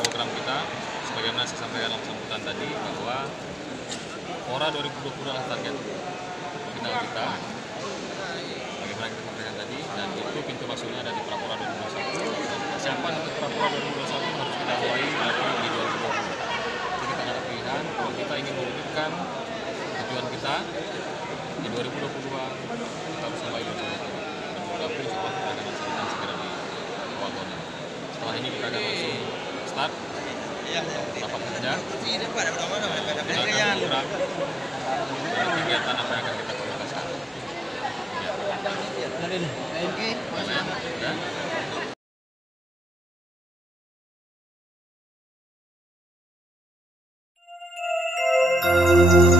program kita, sebagaimana saya sampaikan dalam sambutan tadi, bahwa PORA 2020 adalah target final kita, bagaimana kita sampaikan tadi, dan itu pintu masuknya ada di Prapora 2021, dan persiapan untuk Prapora 2021 harus kita awali nanti di 2020. Jadi kita ada pilihan, kalau kita ingin mewujudkan tujuan kita di 2022, kita harus mulai 2020. Dan insya Allah kita akan laksanakan segera di awal tahun ini. Setelah ini kita akan langsung start rapat kerja. Kita akan program dan kegiatan apa yang akan kita komunikasikan. Ya.